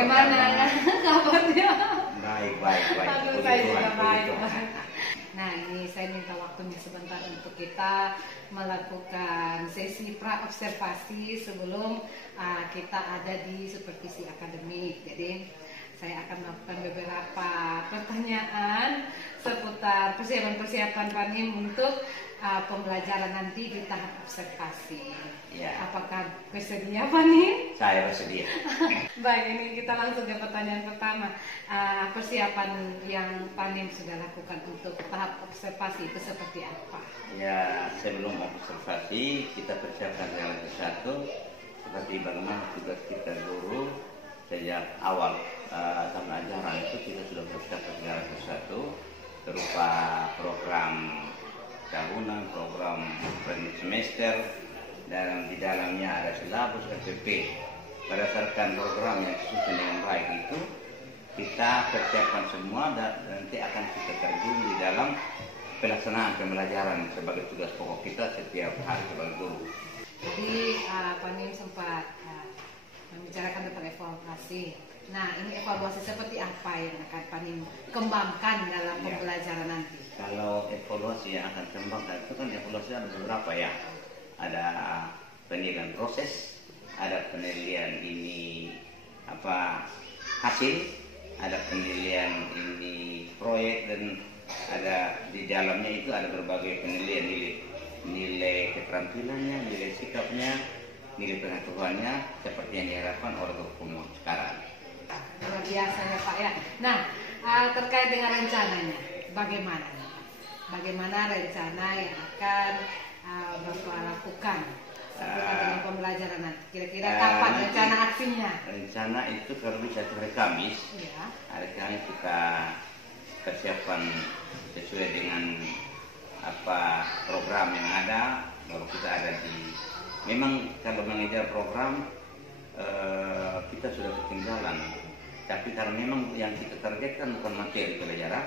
Bagaimana kabarnya? Baik, baik, baik. Aduh, saya juga baik. Nah, ini saya minta waktunya sebentar untuk kita melakukan sesi pra-observasi sebelum kita ada di supervisi akademik. Jadi, saya akan melakukan beberapa pertanyaan seputar persiapan-persiapan Panim untuk pembelajaran nanti di tahap observasi. Ya. Apakah bersedia, Panim? Saya bersedia. Baik, ini kita langsung ke pertanyaan pertama. Persiapan yang Panim sudah lakukan untuk tahap observasi itu seperti apa? Ya, sebelum observasi kita persiapkan yang satu seperti bagaimana tugas kita guru sejak awal tahun ajaran itu kita sudah persiapkan segala sesuatu berupa program tahunan, program semester, dan di dalamnya ada silabus RPP. Berdasarkan program yang disusun dengan baik itu, kita persiapkan semua dan nanti akan kita terjun di dalam pelaksanaan pembelajaran sebagai tugas pokok kita setiap hari sebagai guru. Jadi Panim sempat membicarakan tentang evaluasi. Nah, ini evaluasi seperti apa yang akan Panim kembangkan dalam pembelajaran nanti? Kalau evaluasi yang akan kembangkan itu kan evaluasi ada beberapa ya. Ada penilaian proses, ada penilaian ini hasil, ada penilaian ini proyek, dan ada di dalamnya itu ada berbagai penilaian nilai keterampilannya, nilai sikapnya, nilai pengetahuannya seperti yang diharapkan oleh guru sekarang. Luar biasa ya Pak ya. Nah, terkait dengan rencananya, bagaimana? Bagaimana rencana yang akan Bapak lakukan dengan pembelajaran nanti? Kira-kira kapan rencana aksinya? Rencana itu kalau bisa hari Kamis. Ya. Hari Kamis kita persiapan sesuai dengan program yang ada. Kalau kita ada memang kalau mengejar program kita sudah ketinggalan. Tapi karena memang yang kita targetkan bukan materi pelajaran,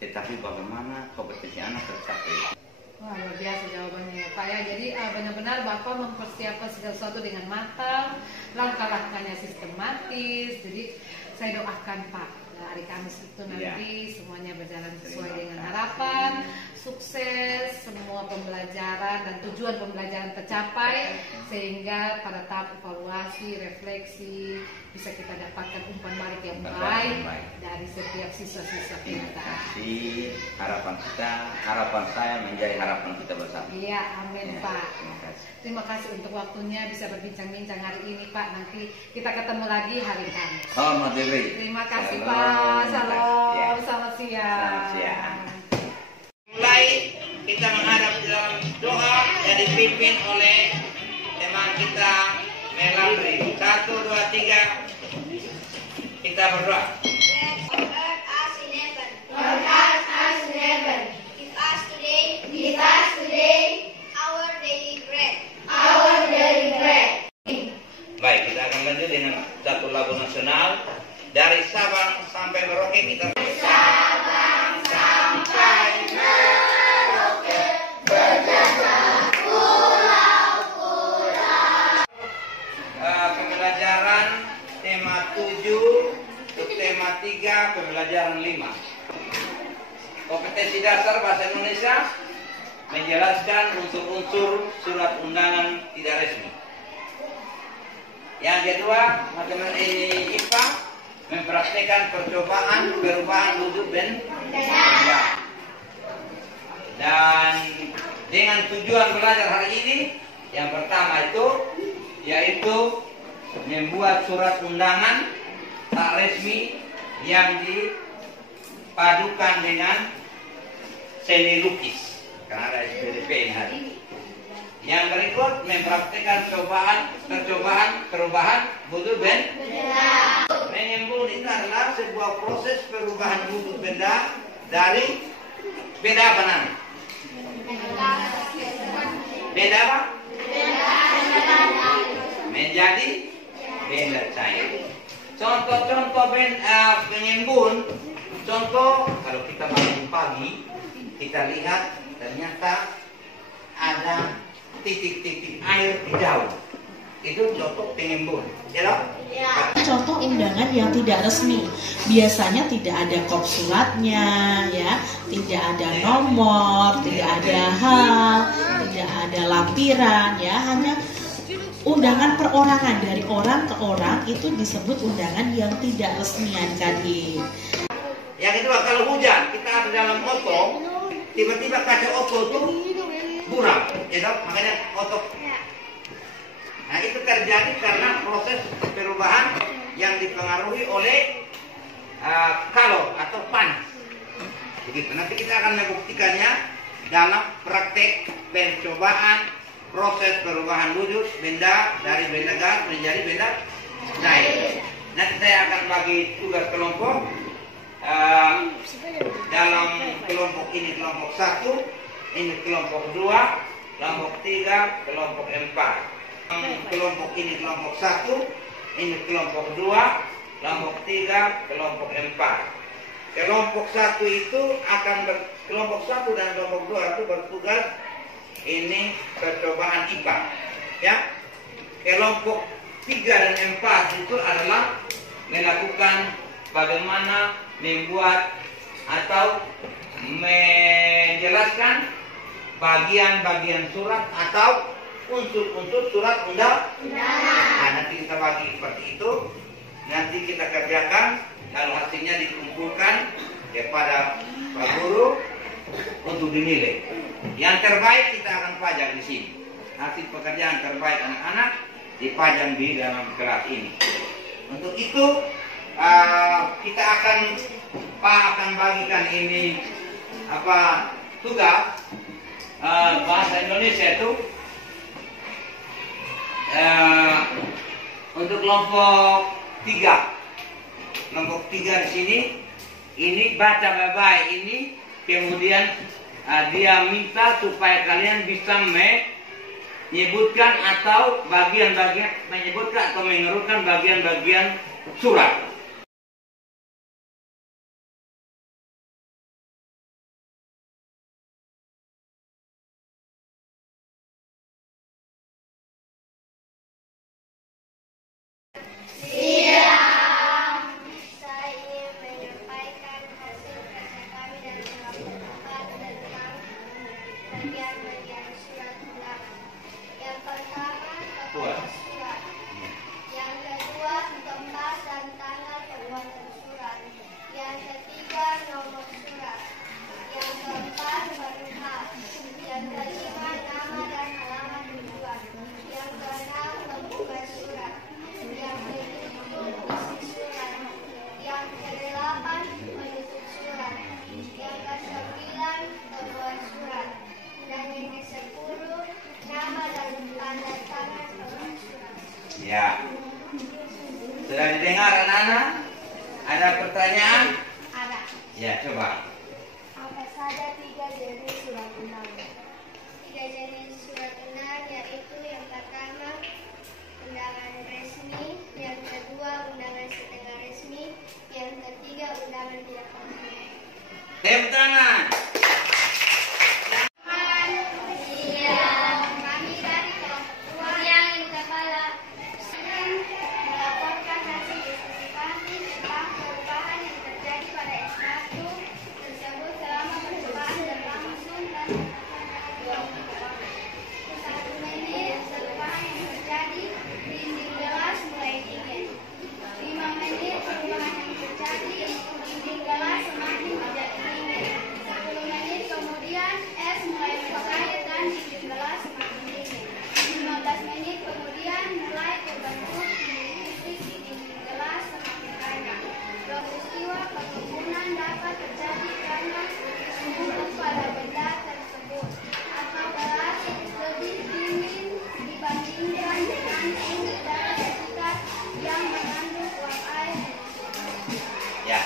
tetapi bagaimana kompetensi anak tercapai. Wah, luar biasa jawabannya ya Pak ya. Jadi benar-benar Bapak mempersiapkan segala sesuatu dengan matang, langkah-langkahnya sistematis. Jadi saya doakan Pak, hari Kamis itu nanti semuanya berjalan sesuai dengan harapan, sukses, semua pembelajaran dan tujuan pembelajaran tercapai, sehingga pada tahap evaluasi, refleksi bisa kita dapatkan umpan balik yang baik dari setiap siswa-siswa kita. Harapan saya menjadi harapan kita bersama. Iya, amin Pak. Terima kasih untuk waktunya bisa berbincang-bincang hari ini Pak. Nanti kita ketemu lagi hari Kamis. Selamat Dewi. Terima kasih Pak. Salam, selamat siang. Selamat siang. Mulai kita menghadap dalam doa yang dipimpin oleh teman kita Melandri. 1, 2, 3. Kita berdoa. Give us today our daily bread. Baik, kita akan lanjut dengan satu lagu nasional dari Sabang sampai Merauke. Kita Sabang sampai Merauke, berjajah pulau-pulau. Pembelajaran tema 7 untuk tema 3, pembelajaran 5. Kompetensi dasar bahasa Indonesia menjelaskan unsur-unsur surat undangan tidak resmi. Yang kedua, matematika IPA mempraktikkan percobaan perubahan wujud benda. Dan dengan tujuan belajar hari ini, yang pertama itu yaitu membuat surat undangan tak resmi yang dipadukan dengan seni lukis, karena ada SPDP ini hari. Yang berikut mempraktikkan percobaan perubahan wujud benda. Menyembul itu adalah sebuah proses perubahan wujud benda dari benda apa namanya? Benda apa? Menjadi benda cair. Contoh-contoh penyembun. Contoh, kalau kita bangun pagi, kita lihat ternyata ada titik-titik air di daun. itu contoh pengembun, ya. Contoh undangan yang tidak resmi, biasanya tidak ada kop suratnya, ya, tidak ada nomor, tidak ada hal, tidak ada lampiran, ya, hanya undangan perorangan dari orang ke orang, itu disebut undangan yang tidak resmi tadi. Yang kedua, kalau hujan, kita ada dalam oto, tiba-tiba kaca oto itu buram, ya, makanya oto. Nah, itu terjadi karena proses perubahan yang dipengaruhi oleh kalor atau panas. Begitu. Nanti kita akan membuktikannya dalam praktek percobaan proses perubahan wujud benda dari benda gas menjadi benda cair. Nanti saya akan bagi tugas kelompok dalam kelompok ini kelompok 1, ini kelompok 2, kelompok 3, kelompok 4. Kelompok ini kelompok 1, ini kelompok 2, kelompok 3, kelompok 4. Kelompok 1 itu kelompok 1 dan kelompok 2 itu bertugas ini percobaan IPA, ya. Kelompok 3 dan 4 itu adalah melakukan bagaimana membuat atau menjelaskan bagian-bagian surat atau unsur-unsur surat undangan. Nah, nanti kita bagi seperti itu, nanti kita kerjakan, lalu hasilnya dikumpulkan kepada Pak Guru untuk dinilai. Yang terbaik kita akan pajang di sini. Hasil pekerjaan terbaik anak-anak dipajang di dalam kelas ini. Untuk itu kita akan bagikan ini tugas bahasa Indonesia itu. Untuk kelompok 3 di sini, ini baca baik-baik ini, kemudian dia minta supaya kalian bisa menyebutkan atau menyebutkan atau mengurutkan bagian-bagian surat. Bagian-bagian surat undangan. Yang pertama, tempat surat. Yang kedua, tempat dan tanggal pembuatan surat. Yang ketiga, nomor surat. Yang keempat, huruf. Yang kelima, nama dan alamat tujuan. Yang keenam, pembuka surat. Yang ketujuh, isi surat. Yang kedelapan, penutup surat. Yang kesembilan, pembuat surat. Dan yang ke-10, nama dan tanda tangan pembuat surat. Ya. Sudah didengar anak-anak? Ada pertanyaan? Ada. Ya, coba. Apa saja 3 jenis surat undangan? 3 jenis surat undangan yaitu yang pertama undangan resmi, yang kedua undangan setengah resmi, yang ketiga undangan tidak resmi. Tepuk tangan. Kami dari kelompok 2 yang kepala melaporkan hasil diskusi kami tentang perubahan yang terjadi pada S1 tersebut selama percobaan berlangsung dan 1 menit perubahan yang terjadi dinding gelas mulai dingin. 5 menit perubahan yang terjadi dinding gelas semakin menjadi dingin. 10 menit kemudian es mulai mencair dan dinding gelas semakin dingin. 15 menit kemudian mulai terbentuk titik di dinding gelas semakin banyak. Peristiwa penimbunan dapat terjadi karena suhu pada benda tersebut atau gelas lebih dingin dibandingkan dengan suhu udara sekitar yang mengandung uap air. Ya.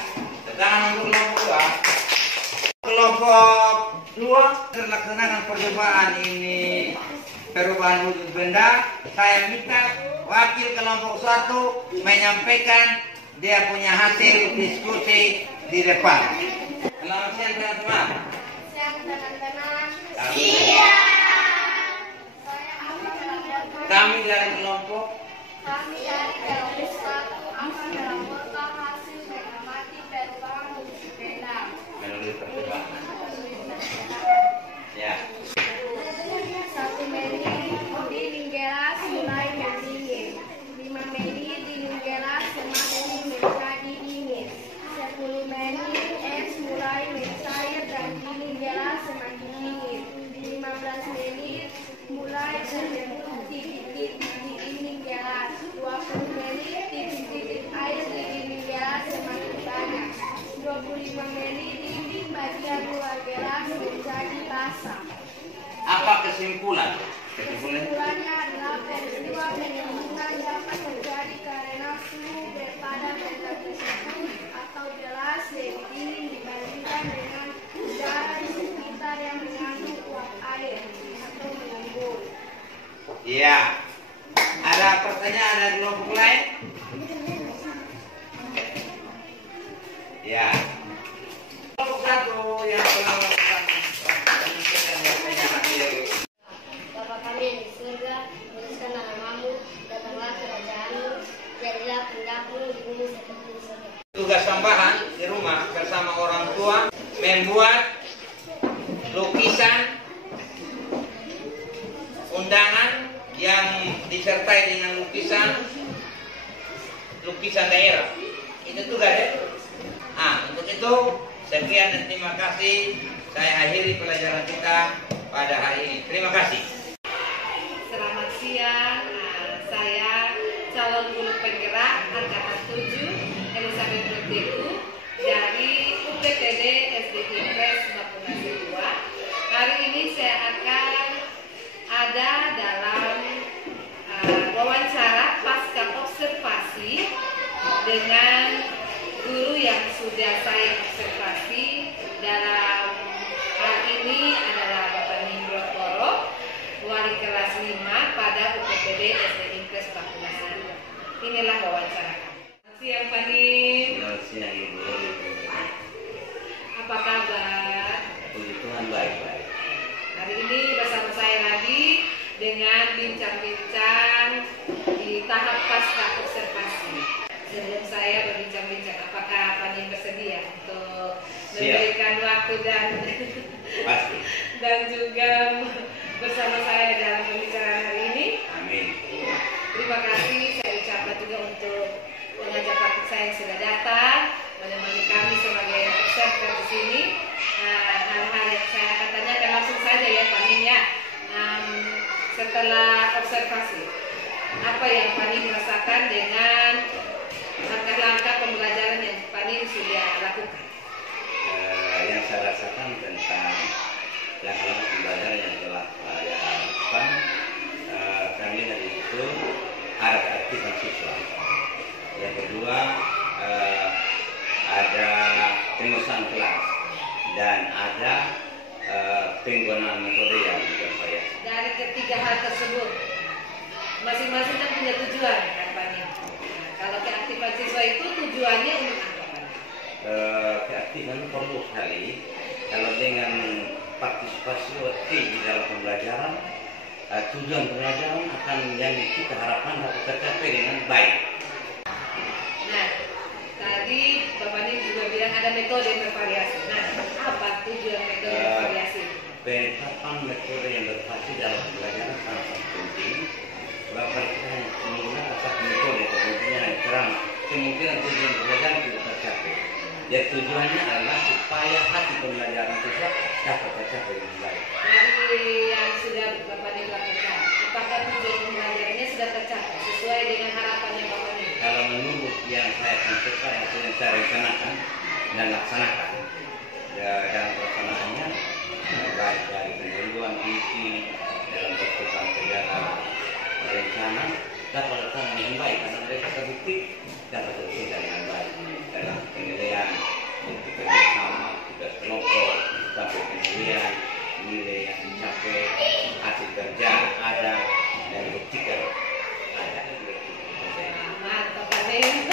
Tangan untuk kelompok 2. Kelompok 2 terlaksanakan percobaan ini perubahan wujud benda. Saya minta wakil kelompok 1 menyampaikan dia punya hasil diskusi di depan. Selamat siang teman-teman. Siang teman-teman. Siang. Saya akan melaporkan Kami dari kelompok Kami dari kelompok 1 akan melaporkan hasil mengamati perkembangan musik benda. melalui percobaan. Ya. 1 menit dinding gelas mulai mendingin. 5 menit dinding gelas semakin menjadi dingin. 10 menit es mulai mencair dan dinding gelas semakin dingin. 15 menit mulai terbentuk titik-titik di dinding gelas. 20 menit titik-titik air di dinding gelas semakin banyak. 25 menit dinding bagian luar gelas menjadi basah. Apa kesimpulan? Kesimpulan Kesimpulannya adalah peristiwa penyembuhan dapat terjadi karena suhu berpada benda tersebut atau gelas lebih dingin dibandingkan dengan udara di sekitar yang mengandung uap air atau mengembun. Iya. Ada pertanyaan dari kelompok lain? Ya. Kelompok 1 yang telah melakukan penelitian dan penyampaian. Bapa kami yang di surga, kuduskanlah namamu, datanglah kerajaanmu, jadilah kehendakmu di bumi seperti di surga. Tugas tambahan di rumah bersama orang tua membuat lukisan undangan yang disertai dengan lukisan daerah. Itu tugas ya. Untuk itu sekian dan terima kasih. Saya akhiri pelajaran kita pada hari ini. Terima kasih. Selamat siang, saya calon guru penggerak angkatan 7 Elizabeth Mutiku dari UPTD SD Impres Bakunasi 2. Hari ini saya akan ada dalam wawancara pasca observasi dengan guru yang sudah saya observasi. Dalam hal ini adalah Bapak Nimrod Toro, wali kelas 5 pada UPTD SD Impres Bakunasi 2. Inilah wawancara kami. Siang Pak Nim. Selamat siang Ibu. Apa kabar? Puji Tuhan baik-baik. Hari ini bersama saya lagi dengan bincang-bincang di tahap pasca observasi. Sebelum saya berbincang-bincang, apakah Pak Nim bersedia untuk memberikan waktu Pasti. dan juga bersama saya dalam pembicaraan hari ini? Amin. Terima kasih saya ucapkan juga untuk pengajar praktik saya yang sudah datang menemani kami sebagai observer di sini. Hal-hal yang saya akan tanyakan langsung saja ya Pak Nim ya. Setelah observasi, apa yang Pak Nim merasakan dengan langkah-langkah pembelajaran yang Pak Nim sudah lakukan? Yang saya rasakan tentang langkah-langkah pembelajaran yang telah saya lakukan, kami dari itu ada keaktifan siswa. Yang kedua, ada pengusahaan kelas dan ada penggunaan metode yang bervariasi. Dari ketiga hal tersebut, masing-masing kan punya tujuan kan Pak Nim. Kalau keaktifan siswa itu tujuannya untuk apa Pak Nim? Keaktifan perlu sekali. Kalau dengan partisipasi aktif di dalam pembelajaran, tujuan pembelajaran akan yang kita harapkan dapat tercapai dengan baik. Nah, tadi Bapak Nim juga bilang ada metode bervariasi. Nah, apa tujuan metode bervariasi? Penetapan metode yang bervariasi dalam pembelajaran sangat penting. Sebab kalau kita hanya menggunakan satu metode, kemudian terang kemungkinan tujuan pembelajaran tidak tercapai. Dan tujuannya adalah supaya hati pembelajaran siswa dapat tercapai dengan baik. Dari yang sudah Bapak Nim lakukan, apakah tujuan pembelajarannya sudah tercapai sesuai dengan harapannya Bapak Nim? Kalau menurut yang saya sampaikan, yang saya rencanakan dan laksanakan, dalam pelaksanaannya baik dari pendahuluan isi dalam bentukan segala rencana dapat dilaksanakan dengan baik karena mereka terbukti dapat terselesaikan dengan baik dalam penilaian untuk kerjasama, tugas kelompok, sampai penilaian nilai yang dicapai, hasil kerja ada dan dibuktikan ada. Mantap Pak Nim.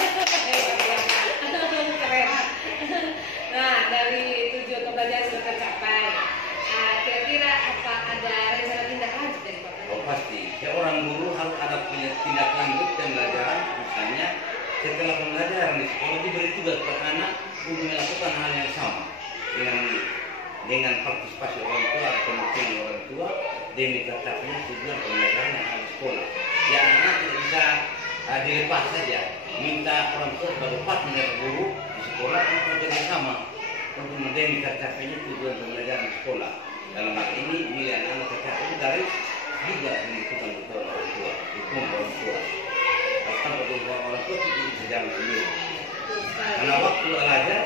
Keren. Nah, dari tujuan pembelajaran sudah tercapai. Kira-kira apa ada rencana tindak lanjut dari Bapak Nim? Oh pasti, seorang guru harus setelah pembelajaran di sekolah diberi tugas kepada anak untuk melakukan hal yang sama dengan partisipasi orang tua atau mungkin orang tua demi tercapainya tujuan pembelajaran yang ada di sekolah. Ya, anak tidak bisa dilepas saja, minta orang tua sebagai partner guru di sekolah untuk bekerjasama untuk demi tercapainya tujuan pembelajaran di sekolah. Dalam hal ini nilai anak tercapai dari juga membutuhkan dukungan orang tua, dukungan orang tua. Tanpa dukungan orang tua tidak bisa jalan sendiri. Karena waktu belajar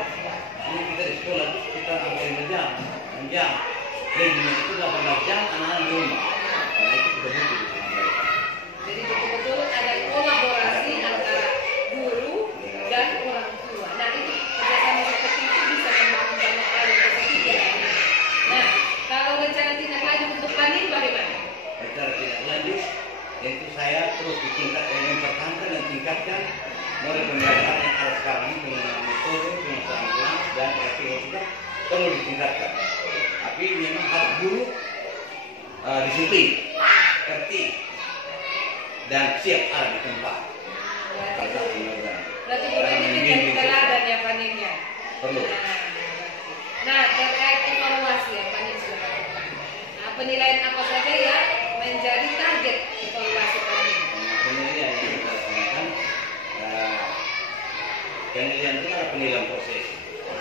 ini kita di sekolah kita sampai 5 jam, dan itu 18 jam anak-anak di rumah. Karena itu kita butuh dukungan mereka. Jadi betul-betul ada kolaborasi antara guru dan orang tua. Nah, itu kerjasama seperti itu bisa membangun banyak hal yang positif. Nah, kalau rencana tindak lanjut untuk Panin bagaimana? Rencana tindak lanjut, tentu saya terus mempertahankan dan tingkatkan mulai pembelajaran yang ada sekarang ini dengan metode, pengetahuan dan kreatif juga perlu ditingkatkan. Tapi memang harus guru disiplin, tertib, dan siap ada di tempat. Berarti guru ini menjadi teladan ya Paninnya. Perlu. Nah, terkait evaluasi yang Panin sudah lakukan. Nah, penilaian apa saja yang menjadi target evaluasi Panin? Penilaian yang kita lakukan, penilaian itu ada penilaian proses.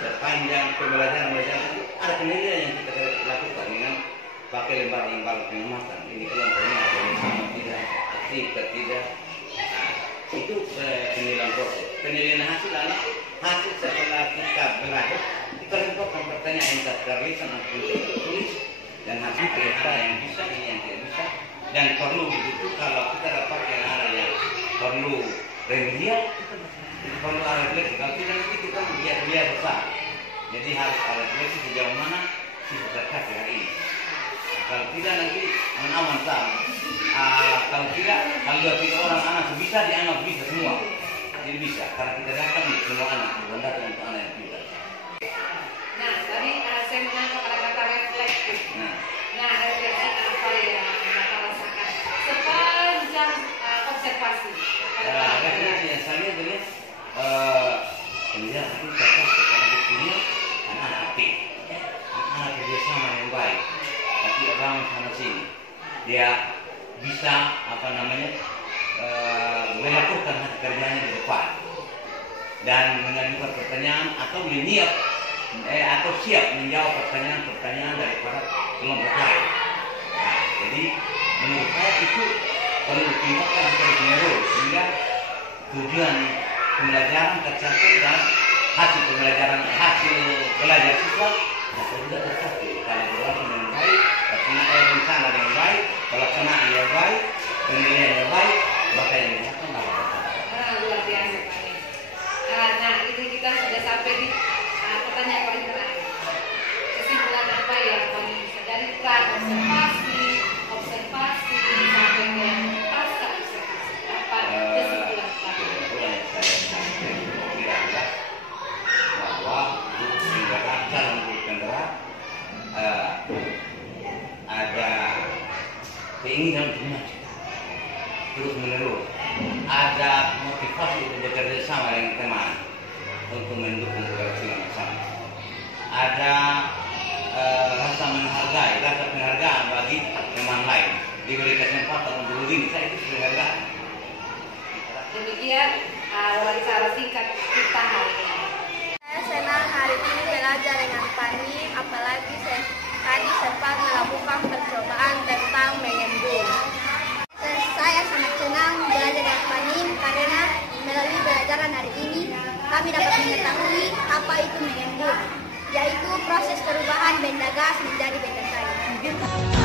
Sepanjang pembelajaran itu ada penilaian yang kita lakukan dengan pakai lembar-lembar pengamatan. Ini kelompok ini ada yang sama tidak, aktif tidak. Nah, itu penilaian proses. Penilaian hasil adalah hasil setelah kita belajar. Kita lakukan pertanyaan yang tertulis ataupun tertulis dan hasil kira-kira yang bisa, yang tidak bisa, dan perlu begitu kalau kita dapat yang ada yang perlu remedial, kita perlu ada refleksi. Kalau tidak nanti kita biar besar. Jadi harus ada refleksi sejauh mana kita tercapai hari ini. Nah, kalau tidak nanti aman-aman sama. Kalau tidak, kalau 2-3 orang anak bisa dianggap bisa semua. Jadi bisa, karena kita datang untuk semua anak, bukan datang untuk anak yang tidak. Nah, tadi saya menangkap kata-kata reflektif. Nah, refleksi apa yang Bapak rasakan sepanjang observasi? Refleksi yang saya lihat kemudian itu terkait secara buktinya anak aktif, anak kerjasama yang baik, tapi orang sana sini dia bisa melakukan hasil kerjanya di depan dan mengajukan pertanyaan atau atau siap menjawab pertanyaan-pertanyaan daripada kelompok lain. Nah, jadi menurut saya itu perlu ditingkatkan terus-menerus sehingga tujuan pembelajaran tercapai dan hasil belajar siswa dapat juga tercapai. Kalau berlaku dengan baik, rencana dengan baik, pelaksanaan yang baik, penilaian yang baik, maka yang dilakukan dapat tercapai. Luar biasa Pak. Nah, ini kita sudah sampai di pertanyaan paling terakhir. Kesimpulan apa ya Panin dari observasi sampai ke pasca observasi? Apa kesimpulan Pak? Kesimpulan yang saya sampaikan kira-kira bahwa calon guru penggerak ada keinginan untuk maju terus menerus, ada motivasi untuk bekerja sama dengan teman untuk mendukung keberhasilan bersama, ada rasa penghargaan bagi teman lain, diberi kesempatan untuk begini, saya itu penghargaan. Demikian wawancara singkat kita hari ini. Saya senang hari ini belajar dengan Panin, apalagi saya tadi sempat melakukan percobaan tentang mengembung. Saya sangat senang belajar dengan Panin karena melalui pelajaran hari ini kami dapat mengetahui apa itu mengembung, yaitu proses perubahan benda gas menjadi benda cair.